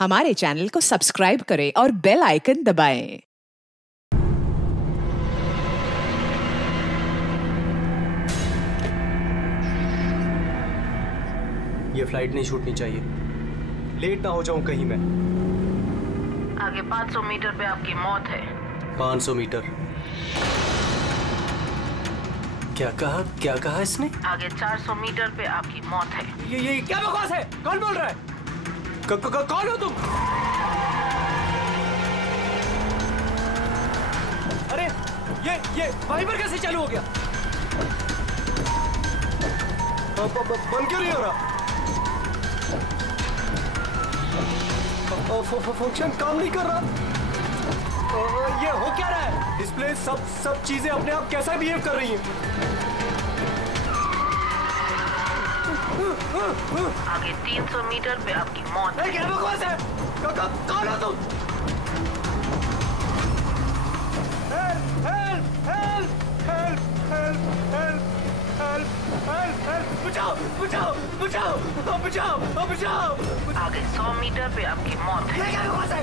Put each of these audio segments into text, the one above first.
हमारे चैनल को सब्सक्राइब करें और बेल आइकन दबाएं। ये फ्लाइट नहीं छूटनी चाहिए, लेट ना हो जाऊं कहीं मैं। आगे 500 मीटर पे आपकी मौत है। 500 मीटर? क्या कहा इसने? आगे 400 मीटर पे आपकी मौत है। ये क्या बकवास है? कौन बोल रहा है? कौन हो तुम? अरे ये वहीं पर कैसे चालू हो गया? बंद क्यों नहीं हो रहा? फंक्शन काम नहीं कर रहा। ये हो क्या रहा है? डिस्प्ले सब चीजें अपने आप कैसा बिहेव कर रही हैं? आगे 300 मीटर पे आपकी मौत है। क्या बकवास है? कौन हो तुम? बचाओ! आगे 100 मीटर पे आपकी मौत है। क्या बकवास है?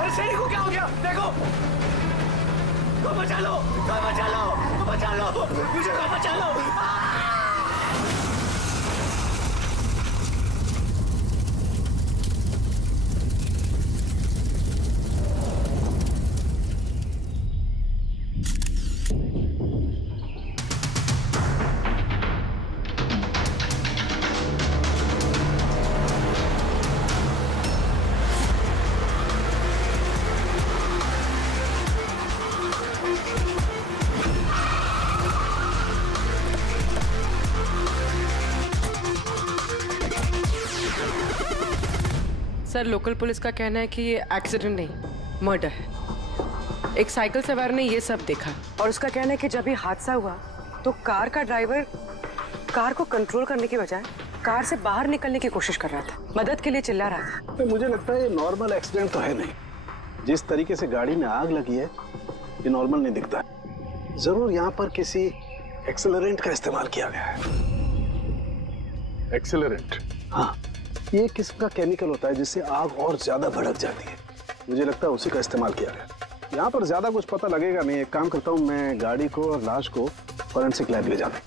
अरे सैनिक को क्या हो गया? देखो, बचा लो, मुझे बचा लो। सर, लोकल पुलिस का कहना है कि ये एक्सीडेंट नहीं, मर्डर है। एक साइकिल सवार ने ये सब देखा और उसका कहना है कि जब ये हादसा हुआ तो कार का ड्राइवर कार को कंट्रोल करने के बजाय कार से बाहर निकलने की कोशिश कर रहा था, मदद के लिए चिल्ला रहा था। तो मुझे लगता है ये नॉर्मल एक्सीडेंट तो है नहीं। जिस तरीके से गाड़ी में आग लगी है ये नॉर्मल नहीं दिखता है। जरूर यहाँ पर किसी एक्सेलरेंट का इस्तेमाल किया गया है। एक्सेलरेंट? हाँ, ये एक किस्म का केमिकल होता है जिससे आग और ज्यादा भड़क जाती है। मुझे लगता है उसी का इस्तेमाल किया गया। यहाँ पर ज्यादा कुछ पता लगेगा नहीं। एक काम करता हूँ, मैं गाड़ी को और लाश को फोरेंसिक लैब ले जाता हूँ।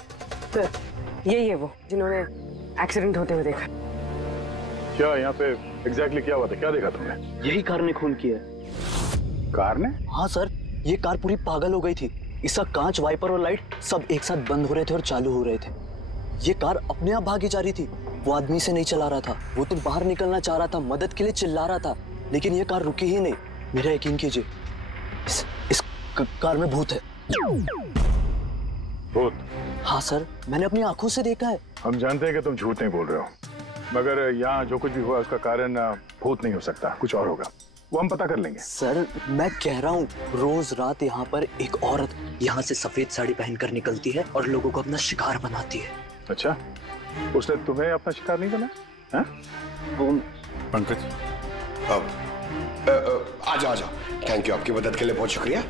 सर, यही है वो जिन्होंने एक्सीडेंट होते हुए देखा। क्या यहाँ पे एग्जैक्टली क्या हुआ था? क्या देखा तुमने? यही कार ने खून किया। कार ने? हाँ सर, ये कार पूरी पागल हो गई थी। इसका कांच, वाइपर और लाइट सब एक साथ बंद हो रहे थे और चालू हो रहे थे। ये कार अपने आप भागी जा रही थी। वो आदमी से नहीं चला रहा था, वो तो बाहर निकलना चाह रहा था, मदद के लिए चिल्ला रहा था, लेकिन ये कार रुकी ही नहीं। मेरा यकीन कीजिए, इस कार में भूत है। भूत? हाँ सर, मैंने अपनी आंखों से देखा है। हम जानते हैं कि तुम झूठ नहीं बोल रहे हो, मगर यहाँ जो कुछ भी हुआ उसका कारण भूत नहीं हो सकता, कुछ और होगा। वो हम पता कर लेंगे। सर, मैं कह रहा हूँ, रोज रात यहाँ पर एक औरत यहाँ से सफेद साड़ी पहनकर निकलती है और लोगों को अपना शिकार बनाती है। अच्छा, उसने तुम्हें अपना शिकार नहीं बना? पंकज, आजा। थैंक यू, आपकी मदद के लिए बहुत शुक्रिया।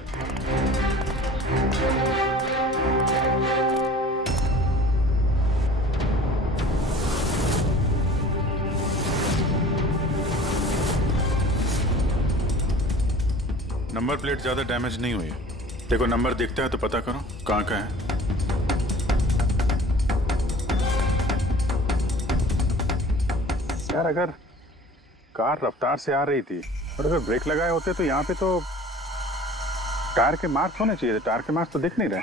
नंबर प्लेट ज्यादा डैमेज नहीं हुई। देखो, नंबर दिखता है तो पता करो कहाँ का है। यार, अगर कार रफ्तार से आ रही थी और अगर ब्रेक लगाए होते तो यहाँ पे तो टायर के मार्क्स होने चाहिए थे। टायर के मार्क्स तो दिख नहीं रहे।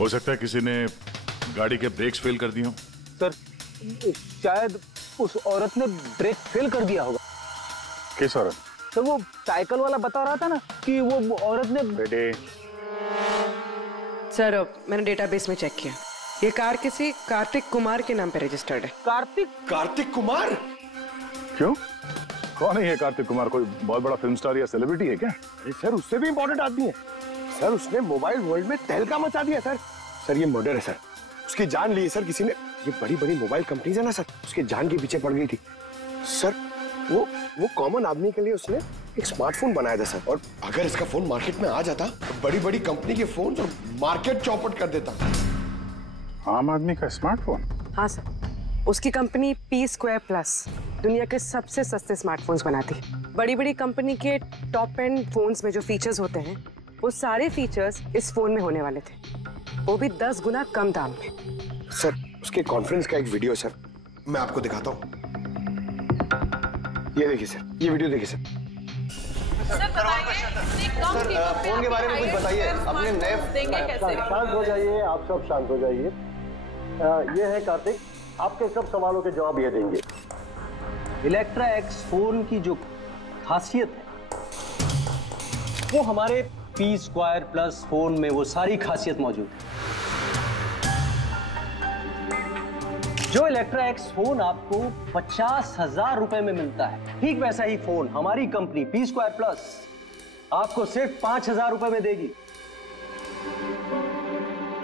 हो सकता है किसी ने गाड़ी के ब्रेक्स फेल कर दिए हो। सर, शायद उस औरत ने ब्रेक फेल कर दिया होगा। किस औरत? सर, वो साइकिल वाला बता रहा था ना कि वो औरत ने। बेटे, सर, मैंने डेटाबेस में चेक किया, ये कार किसी कार्तिक कुमार के नाम पे रजिस्टर्ड है। कार्तिक कुमार? क्यों? कौन है ये कार्तिक कुमार? कोई बहुत बड़ा फिल्म स्टार या सेलिब्रिटी है क्या? अरे सर, उससे भी इंपॉर्टेंट आदमी है सर। उसने मोबाइल वर्ल्ड में तहलका मचा दिया सर। ये मर्डर है सर। उसकी जान ली है सर किसी ने। ये बड़ी मोबाइल कंपनीज है ना सर, उसके जान के पीछे पड़ गई थी सर। वो कॉमन आदमी के लिए उसने एक स्मार्टफोन बनाया था सर। और अगर इसका फोन मार्केट में आ जाता तो बड़ी कंपनी के फोन और मार्केट चौपट कर देता। आम आदमी का स्मार्टफोन? हाँ सर, उसकी कंपनी P2+ दुनिया के सबसे सस्ते स्मार्टफोन्स बनाती है। बड़ी बड़ी कंपनी के टॉप एंड फोन्स में जो फीचर्स होते हैं वो सारे फीचर्स इस फोन में होने वाले थे, वो भी 10 गुना कम दाम में। सर उसके कॉन्फ्रेंस का एक वीडियो सर, मैं आपको दिखाता हूँ। ये देखिए सर, ये वीडियो देखिए सर। फोन के बारे में कुछ बताइए, अपने नए। शांत हो जाइए, आप सब शांत हो जाइए। ये है कार्तिक, आपके सब सवालों के जवाब ये देंगे। इलेक्ट्रा एक्स फोन की जो खासियत है वो हमारे P2+ फोन में वो सारी खासियत मौजूद है। जो इलेक्ट्रा एक्स फोन आपको 50,000 रुपए में मिलता है, ठीक वैसा ही फोन हमारी कंपनी P2+ आपको सिर्फ 5,000 रुपए में देगी।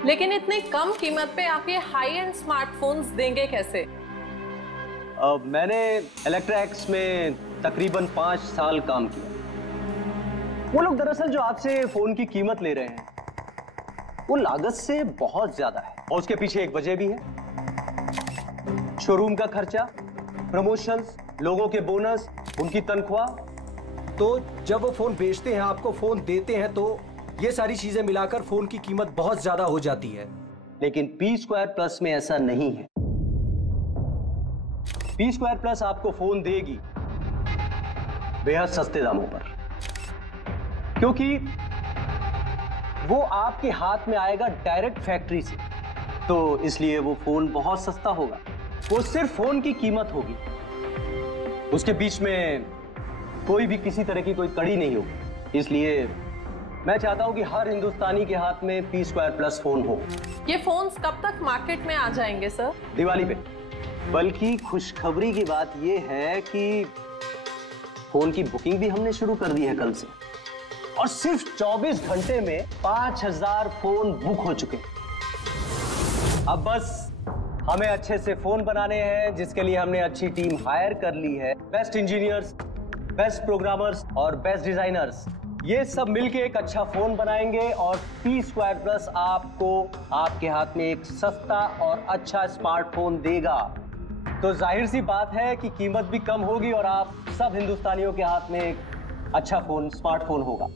लेकिन इतनी कम कीमत पे आप ये हाई एंड स्मार्टफोन्स देंगे कैसे? मैंने इलेक्ट्रा एक्स में तकरीबन 5 साल काम किया। वो लोग दरअसल जो आपसे फोन की कीमत ले रहे हैं वो लागत से बहुत ज्यादा है, और उसके पीछे एक वजह भी है। शोरूम का खर्चा, प्रमोशंस, लोगों के बोनस, उनकी तनख्वाह। तो जब वो फोन बेचते हैं, आपको फोन देते हैं, तो ये सारी चीजें मिलाकर फोन की कीमत बहुत ज्यादा हो जाती है। लेकिन P2+ में ऐसा नहीं है। P2+ आपको फोन देगी बेहद सस्ते दामों पर, क्योंकि वो आपके हाथ में आएगा डायरेक्ट फैक्ट्री से, तो इसलिए वो फोन बहुत सस्ता होगा। वो सिर्फ फोन की कीमत होगी, उसके बीच में कोई भी किसी तरह की कोई कड़ी नहीं होगी। इसलिए मैं चाहता हूं कि हर हिंदुस्तानी के हाथ में P2+ फोन हो। ये फोन्स कब तक मार्केट में आ जाएंगे सर? दिवाली पे। बल्कि खुशखबरी की बात यह है कि फोन की बुकिंग भी हमने शुरू कर दी है कल से, और सिर्फ 24 घंटे में 5,000 फोन बुक हो चुके। अब बस हमें अच्छे से फोन बनाने हैं, जिसके लिए हमने अच्छी टीम हायर कर ली है। बेस्ट इंजीनियर्स, बेस्ट प्रोग्रामर्स और बेस्ट डिजाइनर्स, ये सब मिलके एक अच्छा फोन बनाएंगे, और P2+ आपको आपके हाथ में एक सस्ता और अच्छा स्मार्टफोन देगा। तो जाहिर सी बात है कि कीमत भी कम होगी और आप सब हिंदुस्तानियों के हाथ में एक अच्छा फोन, स्मार्टफोन होगा।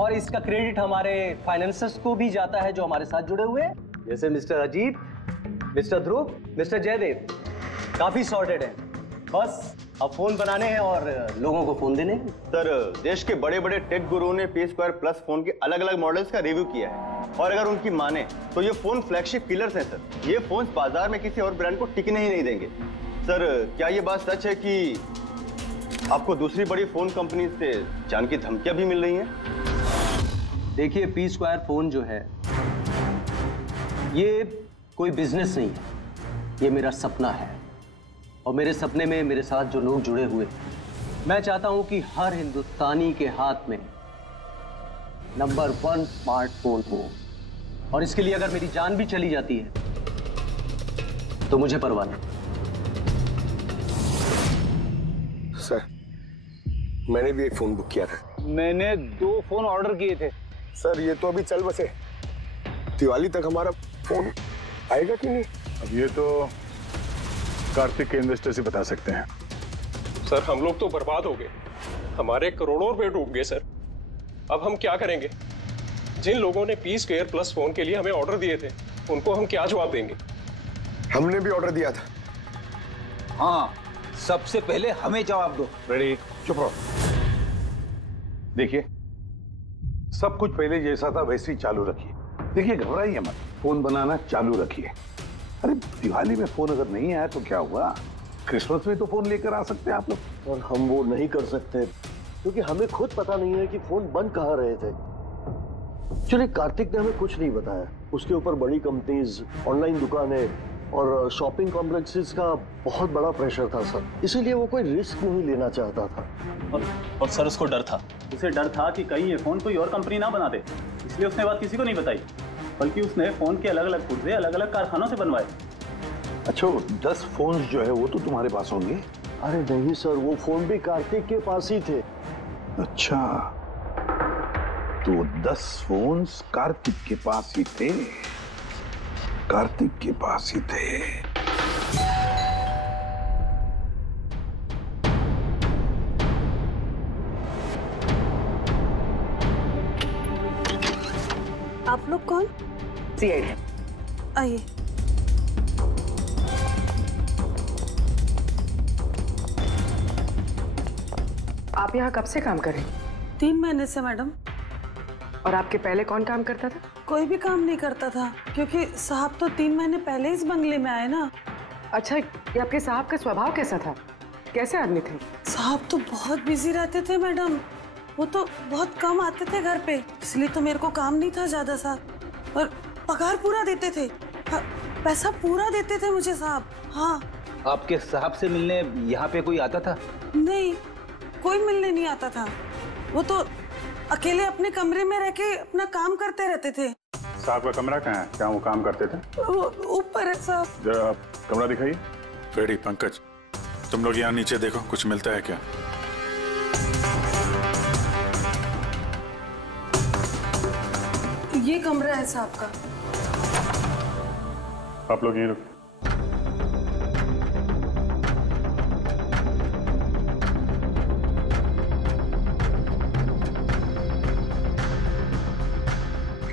और इसका क्रेडिट हमारे फाइनेंसर्स को भी जाता है जो हमारे साथ जुड़े हुए हैं, जैसे मिस्टर अजीत, मिस्टर ध्रुव, मिस्टर जयदेव। काफी सॉर्टेड है, बस अब फोन बनाने हैं और लोगों को फोन देने हैं। सर, देश के बड़े बड़े टेक गुरुओं ने P2+ फोन के अलग अलग मॉडल्स का रिव्यू किया है, और अगर उनकी माने तो ये फोन फ्लैगशिप किलर्स हैं सर। ये फोन बाजार में किसी और ब्रांड को टिकने ही नहीं देंगे। सर, क्या ये बात सच है कि आपको दूसरी बड़ी फोन कंपनी से जान की धमकियां भी मिल रही हैं? देखिए, P2 फोन जो है ये कोई बिजनेस नहीं है, ये मेरा सपना है, और मेरे सपने में मेरे साथ जो लोग जुड़े हुए, मैं चाहता हूं कि हर हिंदुस्तानी के हाथ में नंबर 1 स्मार्टफोन हो, और इसके लिए अगर मेरी जान भी चली जाती है तो मुझे परवाह नहीं। सर, मैंने भी एक फोन बुक किया था। मैंने 2 फोन ऑर्डर किए थे। सर, ये तो अभी चल बसे, दिवाली तक हमारा फोन आएगा कि नहीं? अब ये तो कार्तिक के इन्वेस्टर से बता सकते हैं। सर, हम लोग तो बर्बाद हो गए, हमारे करोड़ों रुपए डूब गए सर। अब हम क्या करेंगे? जिन लोगों ने P2+ फोन के लिए हमें ऑर्डर दिए थे, उनको हम क्या जवाब देंगे? हमने भी ऑर्डर दिया था। हाँ, सबसे पहले हमें जवाब दो। रेडी, चुप रहो। देखिए, सब कुछ पहले जैसा था वैसे ही चालू रखिए। देखिए, घबराइए मत, फोन बनाना चालू रखिए। अरे, दिवाली में फोन अगर नहीं आया तो क्या हुआ? क्रिसमस में तो फोन लेकर आ सकते हैं आप लोग। और हम वो नहीं कर सकते क्योंकि हमें खुद पता नहीं है कि फोन बन कहाँ रहे थे। चलिए, कार्तिक ने हमें कुछ नहीं बताया, उसके ऊपर बड़ी कंपनीज, ऑनलाइन दुकानें और शॉपिंग कॉम्प्लेक्सेस का बहुत बड़ा प्रेशर था सर, इसीलिए वो कोई रिस्क नहीं लेना चाहता था। और सर, उसको डर था, उसे डर था कि कहीं ये फोन कोई और कंपनी ना बना दे, इसलिए उसने बात किसी को नहीं बताई, बल्कि उसने फोन के अलग अलग पुर्जे अलग अलग कारखानों से बनवाए। अच्छा, 10 फोन जो है वो तो तुम्हारे पास होंगे? अरे नहीं सर, वो फोन भी कार्तिक के पास ही थे। अच्छा, तो 10 फोन कार्तिक के पास ही थे। कार्तिक के पास ही थे। लोग कौन? सीआईडी। आइए। आप यहाँ कब से काम कर रहे हैं? 3 महीने से मैडम। और आपके पहले कौन काम करता था? कोई भी काम नहीं करता था, क्योंकि साहब तो 3 महीने पहले इस बंगले में आए ना। अच्छा, ये आपके साहब का स्वभाव कैसा था? कैसे आदमी थे? साहब तो बहुत बिजी रहते थे मैडम। वो तो बहुत कम आते थे घर पे, इसलिए तो मेरे को काम नहीं था ज्यादा सा। और पगार पूरा देते थे। हाँ, पैसा पूरा देते थे मुझे साहब। हाँ। आपके साहब से मिलने यहाँ पे कोई आता था? नहीं, कोई मिलने नहीं आता था। वो तो अकेले अपने कमरे में रह के अपना काम करते रहते थे। साहब का कमरा कहाँ है? क्या वो काम करते थे? ऊपर है साहब। जरा आप कमरा दिखाइए। फ्रेडी, पंकज, तुम लोग यहाँ नीचे देखो, कुछ मिलता है क्या? ये कमरा है साहब का। आप लोग यहीं रुको।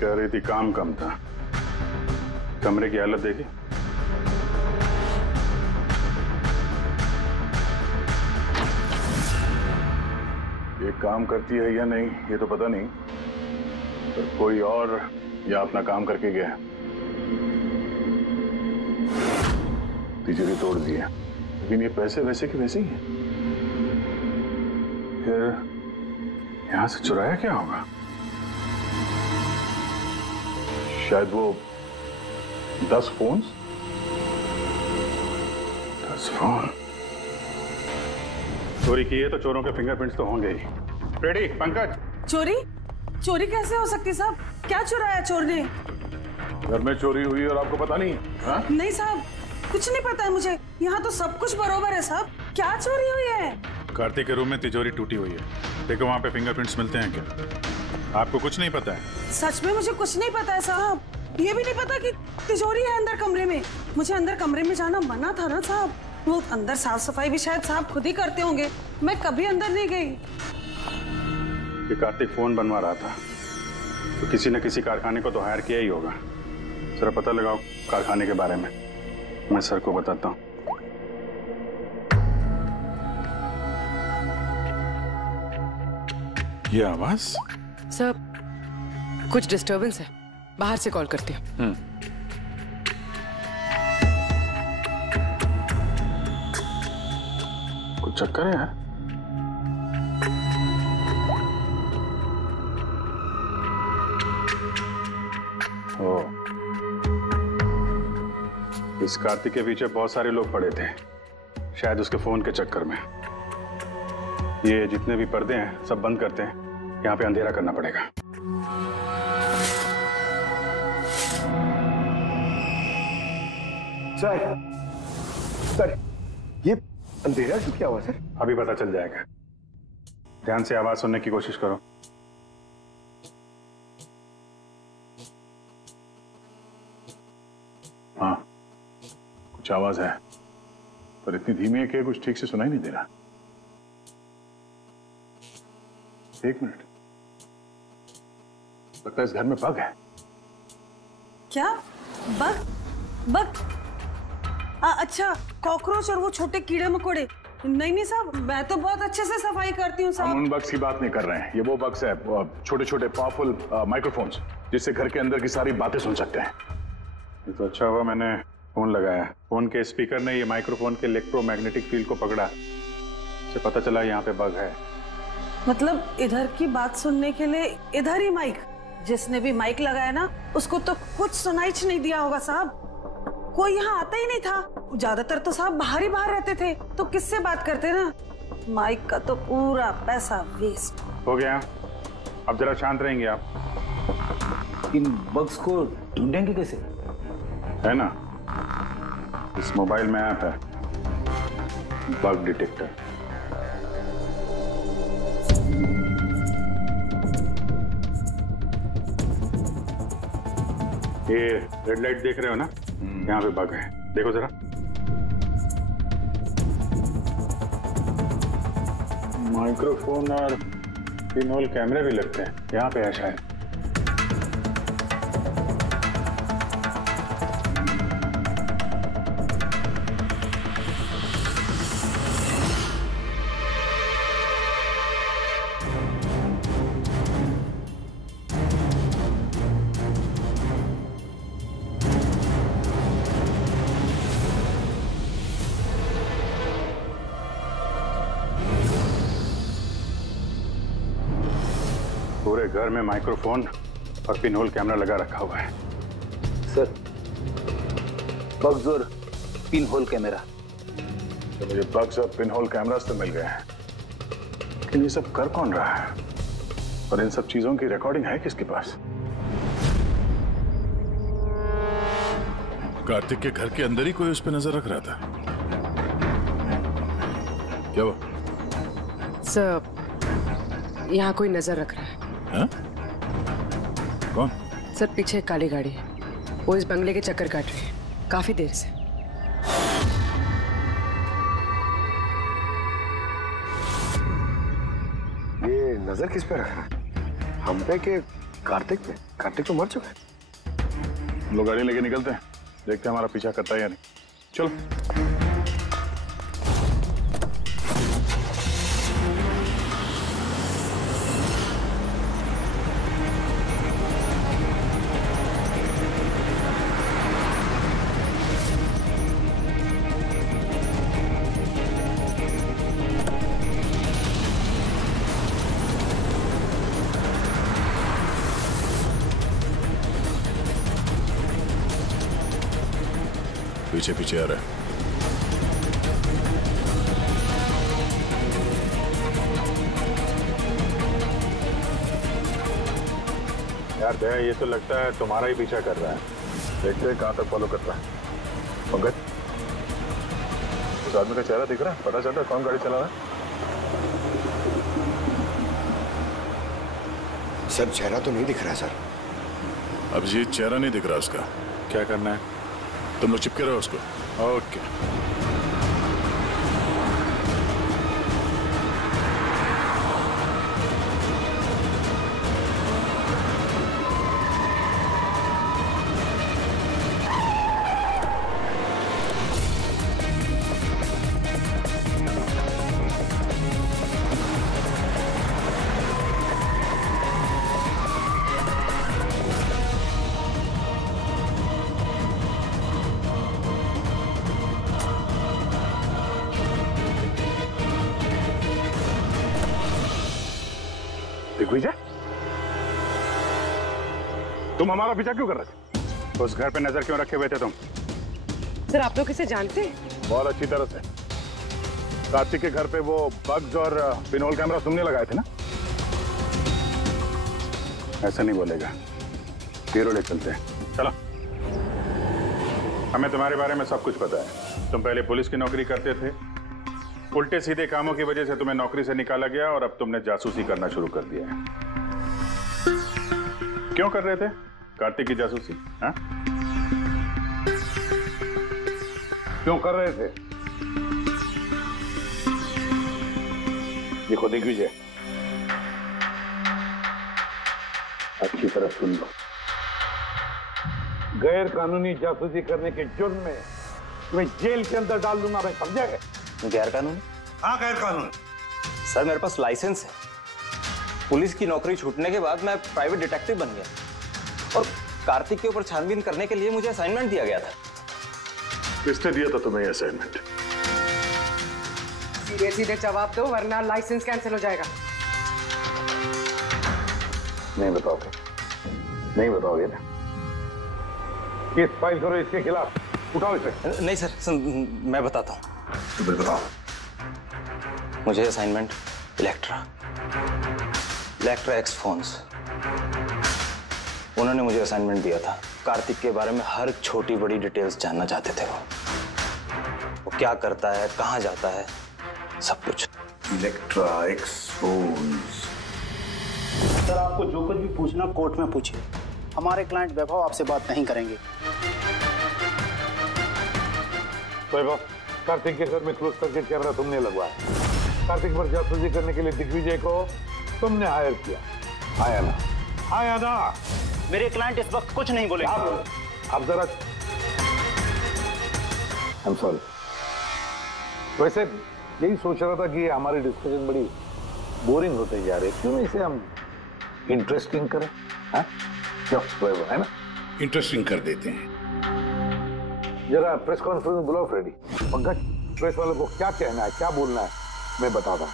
कह रही थी काम कम था। कमरे की हालत देखी? ये काम करती है या नहीं ये तो पता नहीं, पर कोई और या अपना काम करके गया है। तिजोरी तोड़ दी है, लेकिन ये पैसे वैसे के वैसे ही हैं। फिर यहां से चुराया क्या होगा? शायद वो 10 फोन। चोरी की है तो चोरों के फिंगरप्रिंट्स तो होंगे ही। रेडी, पंकज। चोरी? चोरी कैसे हो सकती साहब? क्या चुराया चोर ने? घर में चोरी हुई और आपको पता नहीं? हा? नहीं साहब, कुछ नहीं पता है मुझे। यहाँ तो सब कुछ बरोबर है साहब। क्या चोरी हुई है? कार्तिक के रूम में तिजोरी टूटी हुई है। देखो वहाँ पे फिंगरप्रिंट्स मिलते हैं क्या? आपको कुछ नहीं पता है? सच में मुझे कुछ नहीं पता है साहब। ये भी नहीं पता कि तिजोरी है अंदर कमरे में। मुझे अंदर कमरे में जाना मना था ना साहब। वो अंदर साफ सफाई भी शायद साहब खुद ही करते होंगे। मैं कभी अंदर नहीं गई। कि कार्तिक फोन बनवा रहा था तो किसी न किसी कारखाने को तो हायर किया ही होगा। जरा पता लगाओ कारखाने के बारे में, मैं सर को बताता हूँ। ये आवाज? सर, कुछ डिस्टरबेंस है, बाहर से कॉल करती हूँ। कुछ चक्कर है यार? इस कार्तिक के पीछे बहुत सारे लोग पड़े थे, शायद उसके फोन के चक्कर में। ये जितने भी पर्दे हैं सब बंद करते हैं, यहाँ पे अंधेरा करना पड़ेगा। सर, ये अंधेरा क्यों क्या हुआ सर? अभी पता चल जाएगा। ध्यान से आवाज सुनने की कोशिश करो। हाँ, कुछ आवाज है, पर इतनी धीमी है कि कुछ ठीक से सुनाई नहीं दे रहा। एक मिनट, लगता है इस घर में बग है। क्या? बग? बग? अच्छा, कॉकरोच और वो छोटे कीड़े मकोड़े। नहीं साहब, मैं तो बहुत अच्छे से सफाई करती हूँ साहब। हम उन बग्स की बात नहीं कर रहे हैं। ये वो बग्स है, छोटे छोटे पावरफुल माइक्रोफोन्स, जिससे घर के अंदर की सारी बातें सुन सकते हैं। ये तो अच्छा हुआ मैंने फोन लगाया। फोन के स्पीकर ने ये माइक्रोफोन के इलेक्ट्रोमैग्नेटिक फील्ड को पकड़ा, से पता चला यहाँ पे बग है। मतलब इधर की बात सुनने के लिए इधर ही माइक? जिसने भी माइक लगाया ना, उसको तो कुछ सुनाई नहीं दिया होगा साहब। कोई यहाँ आता ही नहीं था। ज्यादातर तो साहब बाहर ही बाहर रहते थे, तो किससे बात करते ना। माइक का तो पूरा पैसा वेस्ट हो गया। अब जरा शांत रहेंगे आप। इन बग्स को ढूंढेंगे कैसे? है ना, इस मोबाइल में ऐप है, बग डिटेक्टर। ये रेड लाइट देख रहे हो ना, यहाँ पे बग है, देखो जरा। माइक्रोफोन और पिन होल कैमरे भी लगते हैं, यहाँ पे है शायद। पूरे घर में माइक्रोफोन और पिनहोल कैमरा लगा रखा हुआ है। सर, बग्स और पिनहोल कैमरा। तो मुझे बग्स और पिनहोल कैमरास तो मिल गए हैं, लेकिन ये सब कर कौन रहा है और इन सब चीजों की रिकॉर्डिंग है किसके पास? कार्तिक के घर के अंदर ही कोई उस पर नजर रख रहा था। क्या वो? सर, यहाँ कोई नजर रख रहा है। हा? कौन? सर, पीछे एक काली गाड़ी है, वो इस बंगले के चक्कर काट रही है काफी देर से। ये नजर किस पे रख रहा है? हम पे के कार्तिक पे? कार्तिक तो मर चुका है। हम लोग गाड़ी लेके निकलते हैं, देखते हैं हमारा पीछा करता है या नहीं। चलो। पीछे पीछे आ रहा है। यार दया, ये तो लगता है तुम्हारा ही पीछा कर रहा है। देखते हैं कहां तक फॉलो करता है। पंकज, उस आदमी का चेहरा दिख रहा है? पता चल रहा है कौन गाड़ी चला रहा है? सर, चेहरा तो नहीं दिख रहा है सर। अभिजीत, चेहरा नहीं दिख रहा उसका। क्या करना है? तुम लोग चिपके रहो उसको। ओके। दिग्विजय, तुम हमारा पीछा क्यों कर रहे थे? उस घर पे नजर क्यों रखे हुए थे तुम? सर, आप लोग इसे जानते हैं? बहुत अच्छी तरह से। कार्तिक के घर पे वो बग्स और पिनहोल कैमरा तुमने लगाए थे ना? ऐसा नहीं बोलेगा। ब्यूरो ले चलते हैं, चलो। हमें तुम्हारे बारे में सब कुछ पता है। तुम पहले पुलिस की नौकरी करते थे, उल्टे सीधे कामों की वजह से तुम्हें नौकरी से निकाला गया और अब तुमने जासूसी करना शुरू कर दिया है। क्यों कर रहे थे कार्तिक की जासूसी? हाँ? क्यों कर रहे थे? देखो दिग्विजय, अच्छी तरह सुन लो। गैर कानूनी जासूसी करने के जुर्म में तुम्हें जेल के अंदर डाल दूंगा मैं, समझा गए? गैर कानूनी? हाँ, गैर कानूनी। सर, मेरे पास लाइसेंस है। पुलिस की नौकरी छूटने के बाद मैं प्राइवेट डिटेक्टिव बन गया और कार्तिक के ऊपर छानबीन करने के लिए मुझे असाइनमेंट दिया गया था। किसने दिया था तुम्हें असाइनमेंट? सीधे सीधे जवाब दो वरना लाइसेंस कैंसिल हो जाएगा। नहीं बताओगे? नहीं बताओगे ना? केस फाइल करो इसके खिलाफ, उठाओ इसे। नहीं सर, मैं बताता हूँ। तो बताओ। मुझे असाइनमेंट इलेक्ट्रा एक्स फोन्स, उन्होंने मुझे असाइनमेंट दिया था। कार्तिक के बारे में हर छोटी बड़ी डिटेल्स जानना चाहते थे। वो क्या करता है, कहाँ जाता है, सब कुछ। Electra x phones. सर, आपको जो कुछ भी पूछना कोर्ट में पूछिए। हमारे क्लाइंट वैभव आपसे बात नहीं करेंगे। वैभव, कार्तिक के घर में क्लोज सर्किट कैमरा तुमने लगवाया। कार्तिक पर जासूसी करने के लिए दिग्विजय को तुमने हायर किया। आया ना? आया ना? मेरे क्लाइंट इस वक्त कुछ नहीं बोले। आप जरा, I'm sorry। वैसे यही सोच रहा था कि हमारी डिस्कशन बड़ी बोरिंग होते जा रही है, क्यों इसे हम इंटरेस्टिंग करें? हाँ, क्यों वैभव, है ना? इंटरेस्टिंग कर देते हैं। जरा प्रेस कॉन्फ्रेंस बुलाओ फ्रेडी। पंकज, प्रेस वालों को क्या कहना है, क्या बोलना है, मैं बताता हूं।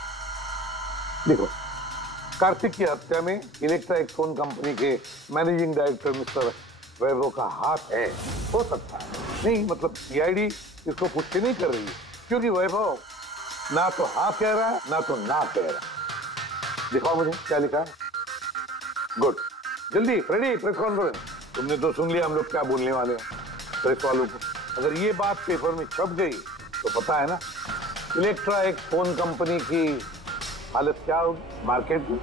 देखो, कार्तिक की हत्या में इलेक्ट्रा एक फोन कंपनी के मैनेजिंग डायरेक्टर मिस्टर वैभव का हाथ है, हो सकता है। नहीं मतलब सीआईडी इसको पुष्टि नहीं कर रही है, क्योंकि वैभव ना तो हाँ कह रहा है ना तो ना कह रहा है। दिखाओ मुझे क्या लिखा है। गुड, जल्दी रेडी प्रेस कॉन्फ्रेंस। तुमने तो सुन लिया हम लोग क्या बोलने वाले हैं प्रेस वालों को। अगर ये बात पेपर में छप गई तो पता है ना इलेक्ट्रा एक फोन कंपनी की हालत क्या होगी मार्केट में।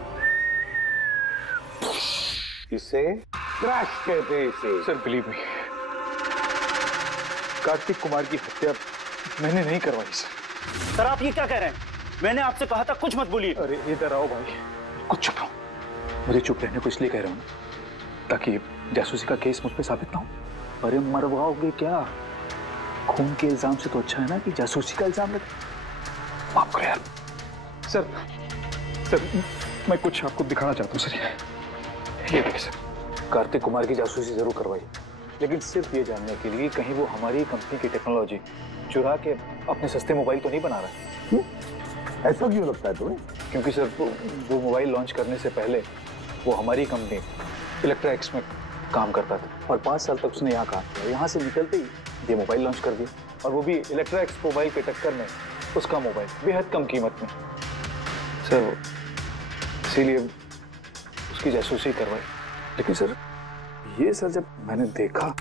इसे क्रैश कहते हैं इसे। Sir believe me, Kartik Kumar की हत्या मैंने नहीं करवाई सर। सर आप ये क्या कह रहे हैं? मैंने आपसे कहा था कुछ मत बोलिए। अरे इधर आओ भाई, कुछ चुप रहो। मुझे चुप रहने को इसलिए कह रहा हूँ ना ताकि जासूसी का केस मुझ पे साबित ना हो। अरे मरवाओगे क्या? खून के इल्जाम से तो अच्छा है ना कि जासूसी का इल्जाम लगे। माफ करो यार। सर मैं कुछ आपको दिखाना चाहता हूँ सर। ये देखिए सर, कार्तिक कुमार की जासूसी जरूर करवाई, लेकिन सिर्फ ये जानने के लिए कहीं वो हमारी कंपनी की टेक्नोलॉजी चुरा के अपने सस्ते मोबाइल तो नहीं बना रहा है। ऐसा क्यों लगता है तुम्हें? क्योंकि सर वो मोबाइल लॉन्च करने से पहले वो हमारी कंपनी इलेक्ट्रा एक्स में काम करता था और 5 साल तक उसने यहाँ काम किया। यहाँ से निकलते ही ये मोबाइल लॉन्च कर दिया, और वो भी इलेक्ट्रा एक्स मोबाइल के टक्कर में उसका मोबाइल बेहद कम कीमत में। सर इसीलिए उसकी जासूसी करवाई। लेकिन सर ये सर जब मैंने देखा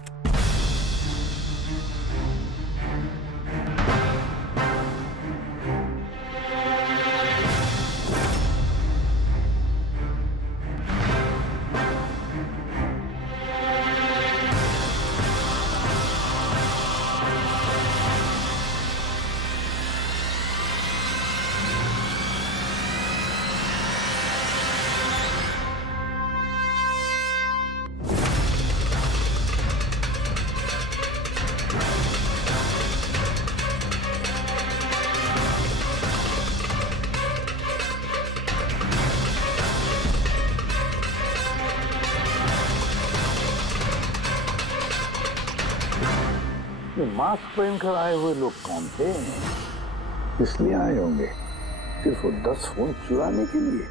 मास्क पहनकर आए हुए लोग कौन थे? इसलिए आए होंगे सिर्फ वो 10 फोन चुराने के लिए।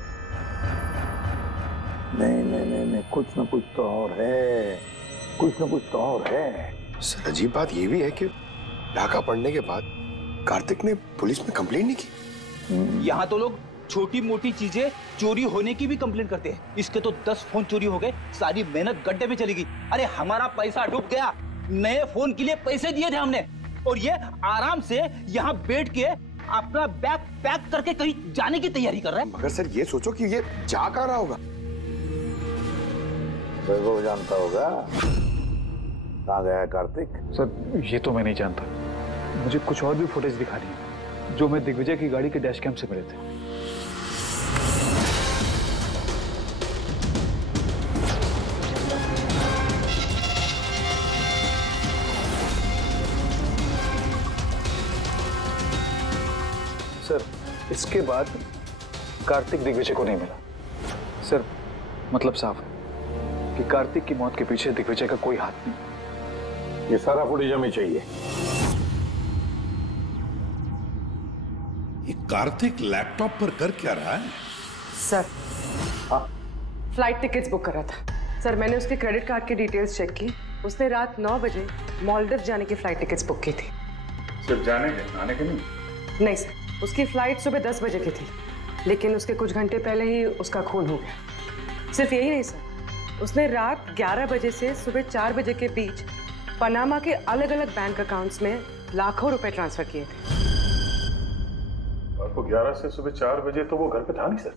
नहीं, कुछ ना कुछ तो और है, कुछ ना कुछ तो और है। सर अजीब बात ये भी है कि डाका पड़ने के बाद कार्तिक ने पुलिस में कंप्लेंट नहीं की। यहाँ तो लोग छोटी मोटी चीजें चोरी होने की भी कंप्लेंट करते हैं। इसके तो 10 फोन चोरी हो गए, सारी मेहनत गड्ढे में चली गई। अरे हमारा पैसा डूब गया, नए फोन के लिए पैसे दिए थे हमने, और ये आराम से यहाँ बैठ के अपना बैग पैक करके कहीं जाने की तैयारी कर रहा है। मगर सर ये सोचो कि ये जा कहाँ रहा होगा। वैभव जानता होगा कहाँ गया है कार्तिक। सर ये तो मैं नहीं जानता, मुझे कुछ और भी फुटेज दिखानी है जो मैं दिग्विजय की गाड़ी के डैश कैम से मिले थे। सर इसके बाद कार्तिक दिग्विजय को नहीं मिला। सर मतलब साफ है कि कार्तिक की मौत के पीछे दिग्विजय का कोई हाथ नहीं। ये सारा फुटेज हमें चाहिए। ये कार्तिक लैपटॉप पर कर क्या रहा है? सर फ्लाइट टिकट्स बुक कर रहा था। सर मैंने उसके क्रेडिट कार्ड की डिटेल्स चेक की, उसने रात 9 बजे मालदीव जाने की फ्लाइट टिकट्स बुक की थी। सिर्फ जाने के, आने के नहीं? नहीं सर, उसकी फ्लाइट सुबह 10 बजे की थी, लेकिन उसके कुछ घंटे पहले ही उसका खून हो गया। सिर्फ यही नहीं सर, उसने रात 11 बजे से सुबह 4 बजे के बीच पनामा के अलग अलग बैंक अकाउंट्स में लाखों रुपए ट्रांसफर किए थे। रात को 11 से सुबह 4 बजे तो वो घर पे था नहीं सर,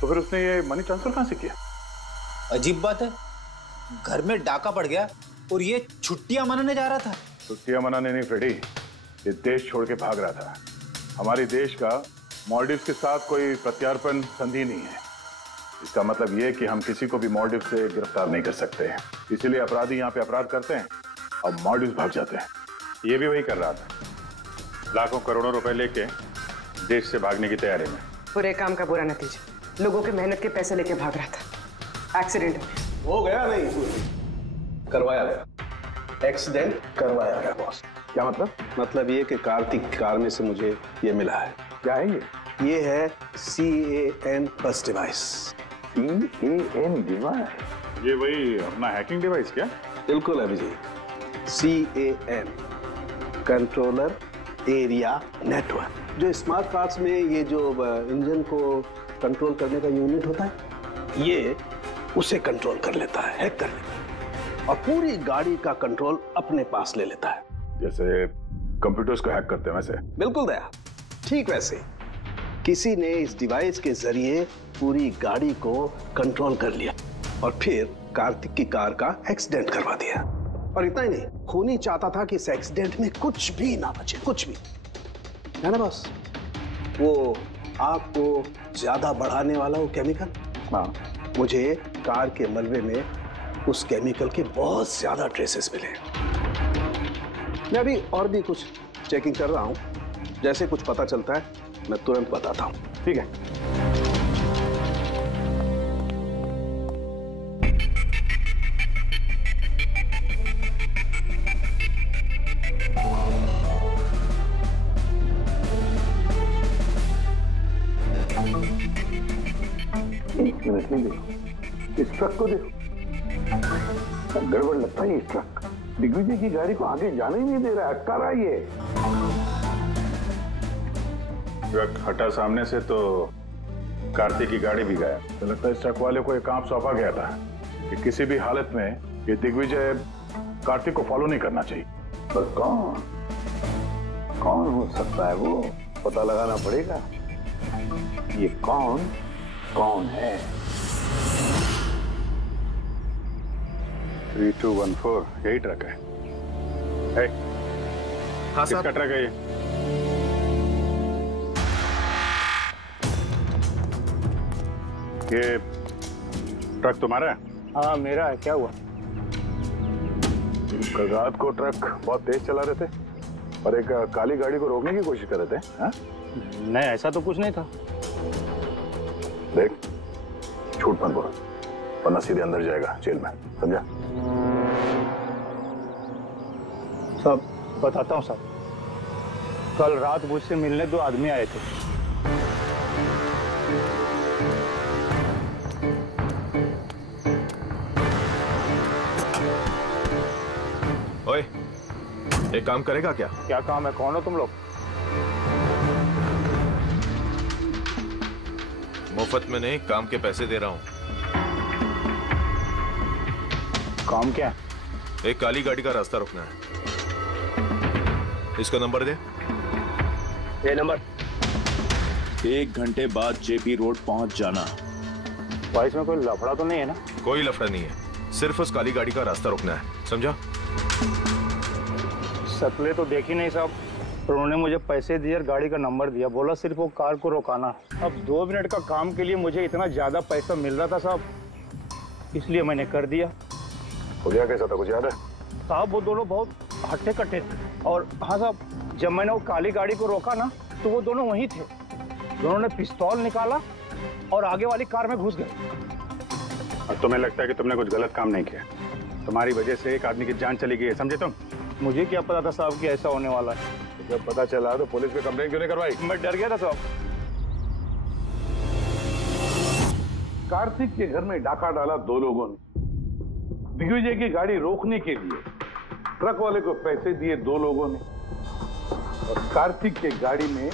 तो फिर उसने ये मनी ट्रांसफर कहाँ से किया? अजीब बात है, घर में डाका पड़ गया और ये छुट्टियां मनाने जा रहा था। छुट्टियां मनाने नहीं फ्रेडी, ये देश छोड़ के भाग रहा था। हमारे देश का मालदीव्स के साथ कोई प्रत्यार्पण संधि नहीं है। इसका मतलब ये कि हम किसी को भी मालदीव से गिरफ्तार नहीं कर सकते हैं, इसीलिए अपराधी यहाँ पे अपराध करते हैं और मालदीव भाग जाते हैं। ये भी वही कर रहा था, लाखों करोड़ों रुपए लेके देश से भागने की तैयारी में। बुरे काम का बुरा नतीजा, लोगों के मेहनत के पैसे लेके भाग रहा था, एक्सीडेंट हो गया। नहीं करवाया गया, एक्सीडेंट करवाया गया बॉस। क्या मतलब? मतलब ये कि कार्तिक कार में से मुझे ये मिला है। क्या है ये? ये है CAN बस डिवाइस। CAN डिवाइस, ये वही अपना हैकिंग डिवाइस क्या? बिल्कुल Abhijeet, CAN, controller area network. जो स्मार्ट कार्ड्स में ये जो इंजन को कंट्रोल करने का यूनिट होता है, ये उसे कंट्रोल कर लेता है, हैक कर लेता है और पूरी गाड़ी का कंट्रोल अपने पास ले लेता है। जैसे कंप्यूटर्स को हैक करते हैं वैसे? बिल्कुल दया, ठीक वैसे किसी ने इस डिवाइस के जरिए पूरी गाड़ी को कंट्रोल कर लिया और फिर कार्तिक की कार का एक्सीडेंट करवा दिया। और इतना ही नहीं, खूनी चाहता था कि इस एक्सीडेंट में कुछ भी ना बचे, कुछ भी है ना बस। वो आग को ज्यादा बढ़ाने वाला वो केमिकल, हाँ, मुझे कार के मलबे में उस केमिकल के बहुत ज्यादा ट्रेसेस मिले। मैं अभी और भी कुछ चेकिंग कर रहा हूं, जैसे कुछ पता चलता है मैं तुरंत बताता हूं। ठीक है? एक मिनट नहीं, देखो इस ट्रक को देखो, गड़बड़ लगता है। ये ट्रक दिग्विजय की गाड़ी को आगे जाने ही नहीं दे रहा है, अटका रहा है ये। ट्रक हटा सामने से तो कार्तिक की गाड़ी भी गया। तो लगता है इस ट्रक वाले को एक काम सौंपा गया था कि किसी भी हालत में ये दिग्विजय कार्तिक को फॉलो नहीं करना चाहिए। पर कौन हो सकता है वो, पता लगाना पड़ेगा। ये कौन है? 3214 यही ट्रक है। हाँ किसका ट्रक है ये? ये ट्रक तुम्हारा है? हाँ मेरा है। क्या हुआ? कल रात को ट्रक बहुत तेज चला रहे थे और एक काली गाड़ी को रोकने की कोशिश कर रहे थे। हाँ? नहीं ऐसा तो कुछ नहीं था। देख, झूठ मत बोल वरना सीधे अंदर जाएगा जेल में, समझा? सब बताता हूँ साहब। कल रात मुझसे मिलने 2 आदमी आए थे। ओए, एक काम करेगा क्या? क्या काम है? कौन हो तुम लोग? मुफ्त में नहीं, काम के पैसे दे रहा हूं। काम क्या? एक काली गाड़ी का रास्ता रोकना है। इसका नंबर दे। ये नंबर। 1 घंटे बाद जेपी रोड पहुंच जाना। भाई इसमें कोई लफड़ा तो नहीं है ना? कोई लफड़ा नहीं है, सिर्फ उस काली गाड़ी का रास्ता रोकना है, समझा? शक्लें तो देखी नहीं साहब, पर उन्होंने मुझे पैसे दिए और गाड़ी का नंबर दिया, बोला सिर्फ वो कार को रोकाना। अब 2 मिनट का काम के लिए मुझे इतना ज्यादा पैसा मिल रहा था साहब, इसलिए मैंने कर दिया। हुलिया कैसा था, कुछ याद है? साहब वो दोनों बहुत हट्टे कट्टे थे और हाँ साहब, जब मैंने वो काली गाड़ी को रोका ना तो वो दोनों वहीं थे। दोनों ने पिस्तौल निकाला और आगे वाली कार में घुस गए। और तुम्हें लगता है कि तुमने कुछ गलत काम नहीं किया? तुम्हारी वजह से एक आदमी की जान चली गई है, समझे तुम? मुझे क्या पता था साहब कि ऐसा होने वाला है। जब पता चला तो पुलिस पे कंप्लेंट क्यों नहीं करवाई? मैं डर गया था साहब। कार्तिक के घर में डाका डाला 2 लोगों ने। दिग्विजय की गाड़ी रोकने के लिए ट्रक वाले को पैसे दिए 2 लोगों ने और कार्तिक के गाड़ी में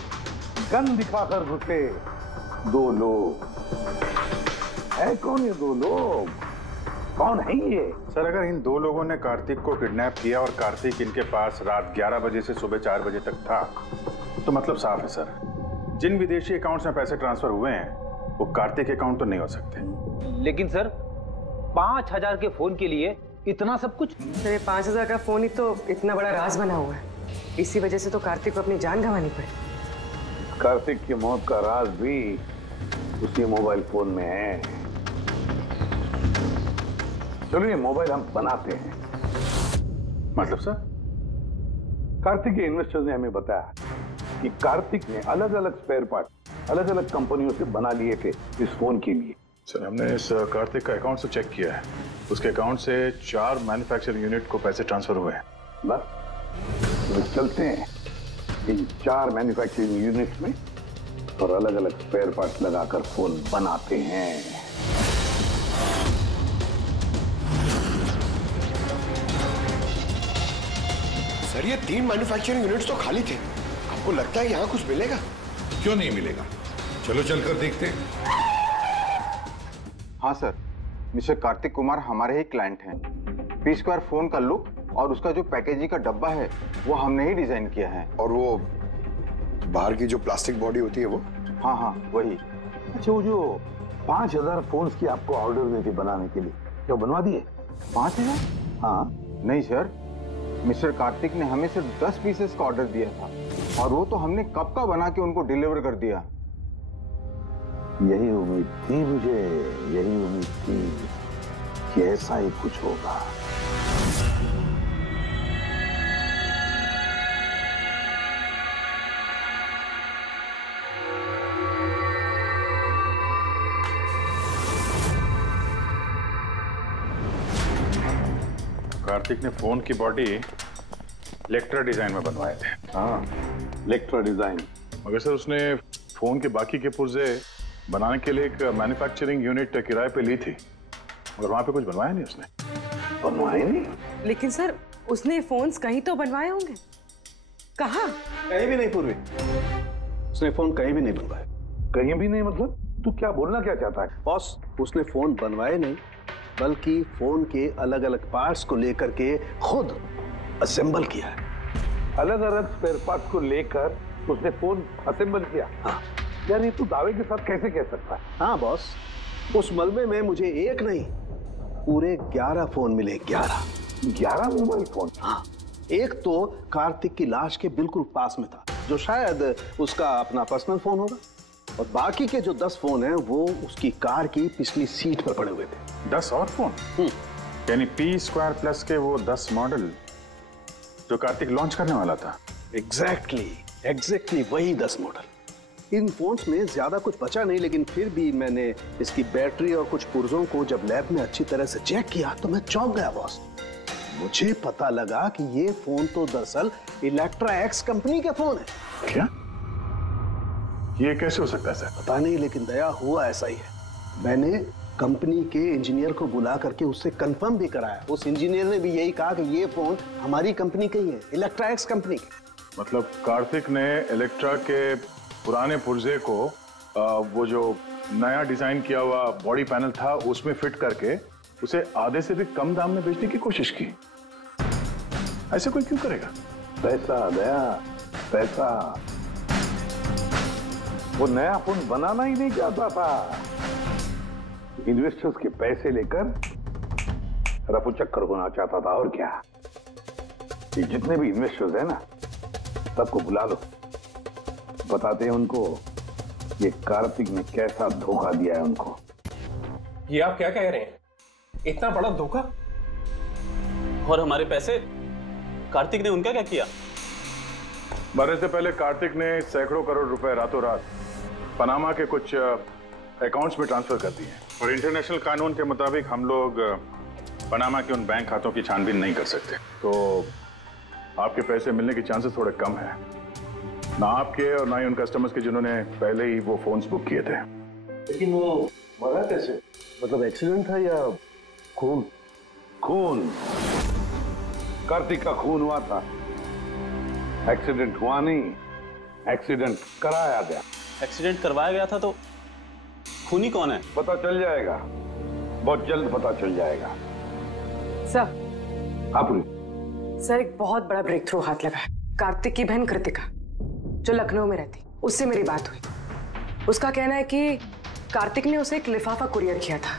गन दिखाकर घुसे 2 लोग। है कौन ये 2 लोग? कौन है ये? सर, अगर इन 2 लोगों ने कार्तिक को किडनैप किया और कार्तिक इनके पास रात 11 बजे से सुबह 4 बजे तक था, तो मतलब साफ है सर, जिन विदेशी अकाउंट्स में पैसे ट्रांसफर हुए हैं वो कार्तिक अकाउंट तो नहीं हो सकते। लेकिन सर 5000 के फोन के लिए इतना सब कुछ? सर 5000 का फोन ही तो इतना बड़ा राज बना हुआ है, इसी वजह से तो कार्तिक को अपनी जान गंवानी पड़ी। कार्तिक की मौत का राज भी उसी मोबाइल फोन में है। चलो ये मोबाइल हम बनाते हैं। मतलब सर? कार्तिक के इन्वेस्टर्स ने हमें बताया कि कार्तिक ने अलग अलग स्पेयर पार्ट अलग अलग कंपनियों से बना लिए थे इस फोन के लिए। सर, हमने इस कार्तिक का अकाउंट से चेक किया है, उसके अकाउंट से 4 मैन्युफैक्चरिंग यूनिट को पैसे ट्रांसफर हुए हैं। बस तो चलते हैं इन 4 मैन्युफैक्चरिंग यूनिट्स में और अलग अलग स्पेयर पार्ट्स लगाकर फोन बनाते हैं। सर ये 3 मैन्युफैक्चरिंग यूनिट्स तो खाली थे। आपको लगता है यहाँ कुछ मिलेगा? क्यों नहीं मिलेगा, चलो चलकर देखते हैं। हाँ सर, मिस्टर कार्तिक कुमार हमारे ही क्लाइंट हैं। पी स्क्वायर फोन का लुक और उसका जो पैकेजिंग का डब्बा है वो हमने ही डिजाइन किया है। और वो बाहर की जो प्लास्टिक बॉडी होती है वो? हाँ हाँ वही। अच्छा वो जो 5000 फोन्स की आपको ऑर्डर दी थी बनाने के लिए, क्या बनवा दिए? 5000? हाँ। नहीं सर, मिस्टर कार्तिक ने हमें सिर्फ 10 पीसेस का ऑर्डर दिया था और वो तो हमने कब का बना के उनको डिलीवर कर दिया। यही उम्मीद थी मुझे, यही उम्मीद थी कि ऐसा ही कुछ होगा। कार्तिक ने फोन की बॉडी इलेक्ट्रा डिजाइन में बनवाए थे। हाँ, इलेक्ट्रा डिजाइन। मगर सर उसने फोन के बाकी के पुर्जे बनाने के लिए एक मैन्युफैक्चरिंग यूनिट किराए पे ली थी, मगर वहां पे कुछ बनवाया नहीं उसने। बनवाए नहीं? लेकिन सर उसने फोन्स कहीं तो बनवाए होंगे। कहाँ? कहीं भी नहीं पूर्वी, उसने फोन कहीं भी नहीं बनवाए। कहीं भी नहीं मतलब? तू क्या बोलना क्या चाहता है? बॉस, उसने फोन बनवाए नहीं, बल्कि फोन के अलग अलग पार्ट्स को लेकर के खुद असेंबल किया है। अलग अलग स्पेयर पार्ट्स को लेकर उसने फोन असेंबल किया? हाँ। यार ये तू दावे के साथ कैसे कह सकता है? हाँ बॉस, उस मलबे में मुझे एक नहीं पूरे 11 फोन मिले। 11 मोबाइल फोन? हाँ। एक तो कार्तिक की लाश के बिल्कुल पास में था, जो शायद उसका अपना पर्सनल फोन होगा, और बाकी के जो 10 फोन हैं वो उसकी कार की पिछली सीट पर पड़े हुए थे। 10 और फोन? यानी पी स्क्वायर प्लस के वो 10 मॉडल जो कार्तिक लॉन्च करने वाला था। एग्जैक्टली वही 10 मॉडल। इन फोन्स में ज्यादा कुछ बचा नहीं, लेकिन फिर भी मैंने इसकी बैटरी और कुछ पुर्जों को जब लैब में अच्छी तरह से चेक किया तो मैं चौंक गया बॉस। मुझे पता लगा कि ये फोन तो दरअसल इलेक्ट्रा एक्स कंपनी के फोन है। क्या? ये कैसे हो सकता है सर? पता नहीं, लेकिन दया हुआ ऐसा ही है। मैंने कंपनी के इंजीनियर को बुला करके उससे कंफर्म भी कराया। उस इंजीनियर ने भी यही कहा कि ये फोन हमारी कंपनी का ही है, इलेक्ट्रा एक्स कंपनी के। मतलब कार्तिक ने इलेक्ट्रा के पुराने पुर्जे को वो जो नया डिजाइन किया हुआ बॉडी पैनल था उसमें फिट करके उसे आधे से भी कम दाम में बेचने की कोशिश की। ऐसे कोई क्यों करेगा? पैसा दया, पैसा। वो नया फोन बनाना ही नहीं चाहता था, इन्वेस्टर्स के पैसे लेकर रफू चक्कर होना चाहता था। और क्या, ये जितने भी इन्वेस्टर्स हैं ना, सबको बुला लो, बताते हैं उनको ये कार्तिक ने कैसा धोखा दिया है उनको। ये आप क्या कह रहे हैं? इतना बड़ा धोखा? और हमारे पैसे कार्तिक ने उनका क्या किया? मरने से पहले कार्तिक ने सैकड़ों करोड़ रुपए रातों रात पनामा के कुछ अकाउंट्स में ट्रांसफर कर दिए, और इंटरनेशनल कानून के मुताबिक हम लोग पनामा के उन बैंक खातों की छानबीन नहीं कर सकते। तो आपके पैसे मिलने के चांसेस थोड़े कम है, ना आपके और ना ही उन कस्टमर्स के जिन्होंने पहले ही वो फोन्स बुक किए थे। लेकिन वो मरा कैसे? मतलब एक्सीडेंट था या खून? खून। कार्तिक का खून हुआ था, एक्सीडेंट हुआ नहीं, एक्सीडेंट कराया गया। एक्सीडेंट करवाया गया था तो खूनी कौन है? पता चल जाएगा, बहुत जल्द पता चल जाएगा। सर। हाँ पुलिस। सर, एक बहुत बड़ा ब्रेक थ्रू हाथ लगा है। कार्तिक की बहन कृतिका, जो लखनऊ में रहती, उससे मेरी बात हुई। उसका कहना है कि कार्तिक ने उसे एक लिफाफा कुरियर किया था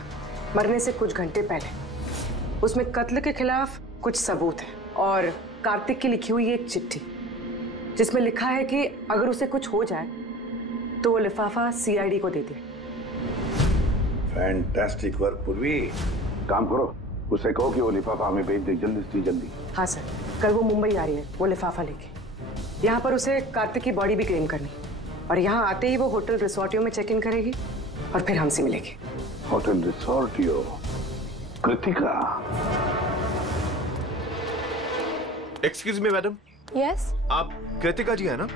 मरने से कुछ घंटे पहले। उसमें कत्ल के खिलाफ कुछ सबूत है और कार्तिक की लिखी हुई एक चिट्ठी, जिसमें लिखा है कि अगर उसे कुछ हो जाए तो वो लिफाफा सीआईडी को दे दे। फैंटास्टिक वर्क पूर्वी। काम करो, उसे कहो कि वो लिफाफा हमें भेज दे जल्दी से जल्दी। हाँ सर, कल वो मुंबई आ रही है वो लिफाफा लेके। यहाँ पर उसे कार्तिक की बॉडी भी क्लेम करनी, और यहाँ आते ही वो होटल रिसोर्टियो में चेक इन करेगी और फिर हमसे मिलेगी। होटल रिसोर्टियो? Kritika? Excuse me madam. Yes. आप कृतिका जी है ना?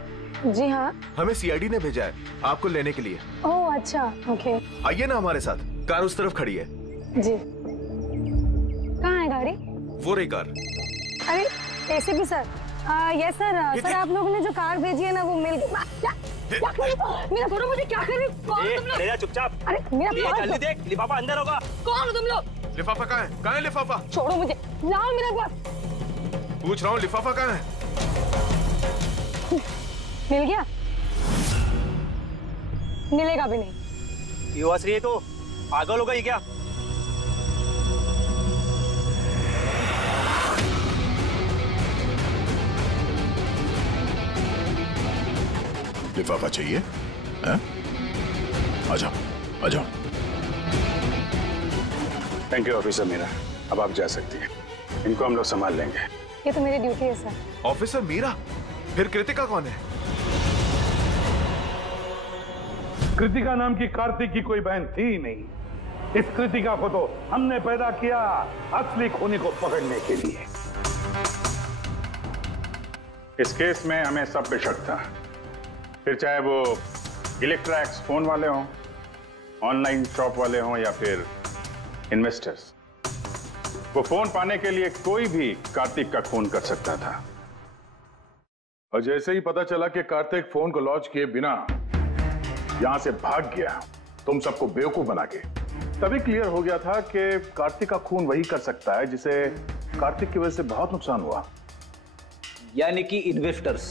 जी हाँ। हमें सीआईडी ने भेजा है आपको लेने के लिए। ओह अच्छा, ओके। आइए ना हमारे साथ, कार उस तरफ खड़ी है। जी। कहाँ है गाड़ी? वो रही कार। अरे ACP sir, yes sir. Sir आप लोगों ने जो कार भेजी है ना वो मिल गई। क्या कर रहे हो? मेरा फोटो मुझे क्या कर रहे हो? कौन हो तुम लोग? चुपचाप। अरे मेरा जल्दी देख, लिफाफा अंदर होगा। कौन हो तुम लोग? लिफाफा कहाँ है? कहाँ है लिफाफा? छोड़ो मुझे, लाओ मेरा पास। पूछ रहा हूँ लिफाफा कहाँ है? मिल गया? मिलेगा भी नहीं। युवाश्री है तो पागल हो गई क्या? लिफाफा चाहिए? हैं? आ जाओ, आ जाओ। थैंक यू ऑफिसर मीरा, अब आप जा सकती हैं। इनको हम लोग संभाल लेंगे। ये तो मेरी ड्यूटी है सर। ऑफिसर मीरा? फिर कृतिका कौन है? कृतिका नाम की कार्तिक की कोई बहन थी ही नहीं। इस कृतिका को तो हमने पैदा किया असली खूनी को पकड़ने के लिए। इस केस में हमें सब पे शक था, फिर चाहे वो इलेक्ट्रैक्स फोन वाले हों, ऑनलाइन शॉप वाले हों या फिर इन्वेस्टर्स। वो फोन पाने के लिए कोई भी कार्तिक का खून कर सकता था। और जैसे ही पता चला कि कार्तिक फोन को लॉन्च किए बिना यहां से भाग गया, तुम सबको बेवकूफ बना के, तभी क्लियर हो गया था कि कार्तिक का खून वही कर सकता है जिसे कार्तिक की वजह से बहुत नुकसान हुआ। यानी कि इन्वेस्टर्स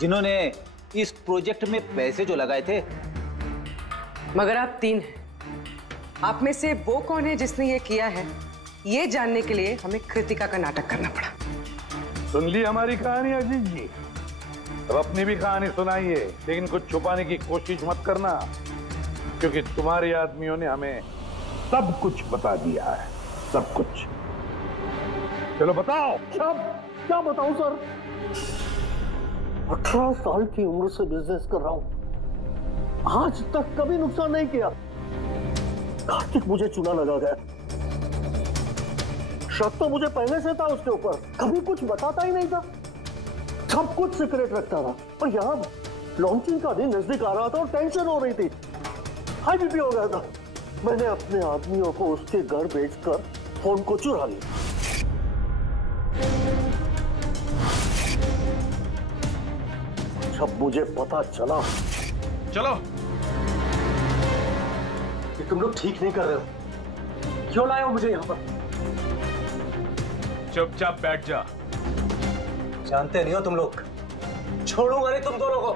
जिन्होंने इस प्रोजेक्ट में पैसे जो लगाए थे। मगर आप 3 हैं। आप में से वो कौन है जिसने ये किया है, ये जानने के लिए हमें कृतिका का नाटक करना पड़ा। सुन ली हमारी कहानी अजीत जी? अब अपनी भी कहानी सुनाइए, लेकिन कुछ छुपाने की कोशिश मत करना, क्योंकि तुम्हारे आदमियों ने हमें सब कुछ बता दिया है, सब कुछ। चलो बताओ। सब क्या बताऊं सर? 18 साल की उम्र से बिजनेस कर रहा हूं, आज तक कभी नुकसान नहीं किया। कार्तिक मुझे चूना लगा गया। शक तो मुझे पहले से था उसके ऊपर, कभी कुछ बताता ही नहीं था, सब कुछ सीक्रेट रखता था। और यहाँ लॉन्चिंग का दिन नजदीक आ रहा था और टेंशन हो रही थी, हाई बीपी हो गया था। मैंने अपने आदमियों को उसके घर भेजकर फोन को चुरा लिया। जब मुझे पता चला, चलो। ये तुम लोग ठीक नहीं कर रहे हो। क्यों लाए हो मुझे यहाँ पर? चुपचाप बैठ जा। जानते नहीं हो तुम लोग, छोड़ूंगा नहीं तुम दोनों को।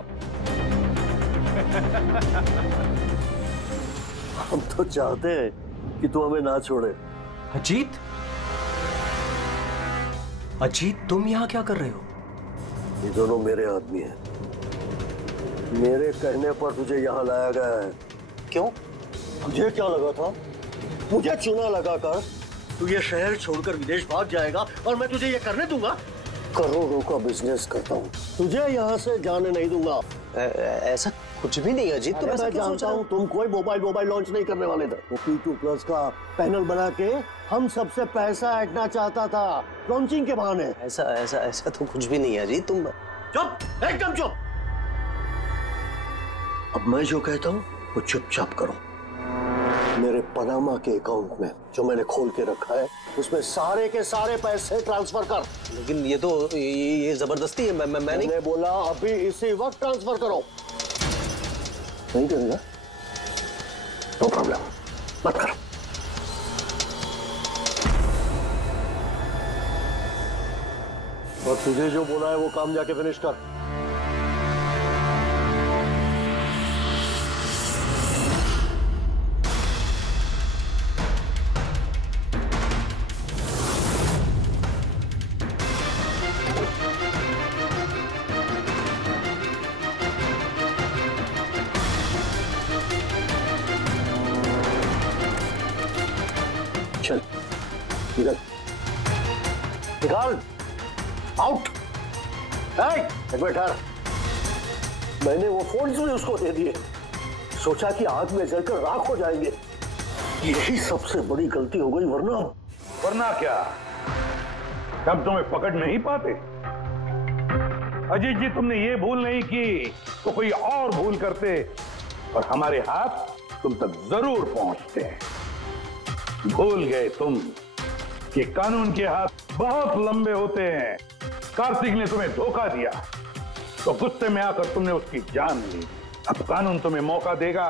हम तो चाहते हैं कि तू हमें ना छोड़े। अजीत, अजीत तुम यहाँ क्या कर रहे हो? ये दोनों मेरे आदमी हैं। मेरे कहने पर तुझे यहाँ लाया गया है। क्यों? तुझे क्या लगा था मुझे चूना लगाकर तू ये शहर छोड़कर विदेश भाग जाएगा और मैं तुझे ये करने दूंगा? करोड़ों का बिजनेस करता हूँ, तुझे यहाँ से जाने नहीं दूंगा। ऐसा कुछ भी नहीं है अजीत। तो मैं जानता हूँ तुम कोई मोबाइल लॉन्च नहीं करने वाले थे। वो P2+ का पैनल बना के हम सबसे पैसा ऐंठना चाहता था लॉन्चिंग के बहाने। ऐसा तो कुछ भी नहीं है अजीत। तुम चुप, एकदम चुप। अब मैं जो कहता हूँ वो चुपचाप करो। मेरे पनामा के अकाउंट में जो मैंने खोल के रखा है उसमें सारे के सारे पैसे ट्रांसफर कर। लेकिन ये तो ये जबरदस्ती है। मैंने बोला अभी इसी वक्त ट्रांसफर करो। नहीं करेगा? नो प्रॉब्लम, मत करो। और तुझे जो बोला है वो काम जाके फिनिश कर। चल निकल, निकाल, आउट। एक मिनट ठहर। मैंने वो फोन्स भी उसको दे दिए, सोचा कि आग में जलकर राख हो जाएंगे। यही सबसे बड़ी गलती हो गई, वरना क्या? तब तुम्हें पकड़ नहीं पाते? अजीत जी, तुमने ये भूल नहीं की तो कोई और भूल करते और हमारे हाथ तुम तक जरूर पहुंचते। भूल गए तुम कि कानून के हाथ बहुत लंबे होते हैं कार्तिक ने तुम्हें धोखा दिया तो गुस्से में आकर तुमने उसकी जान ली। अब कानून तुम्हें मौका देगा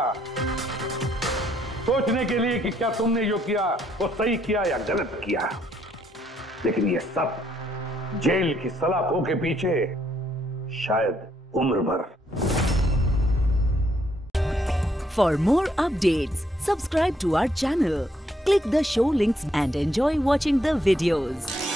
सोचने के लिए कि क्या तुमने जो किया वो सही किया या गलत किया। लेकिन ये सब जेल की सलाखों के पीछे शायद उम्र भर। For more updates, subscribe to our channel, click the show links and enjoy watching the videos.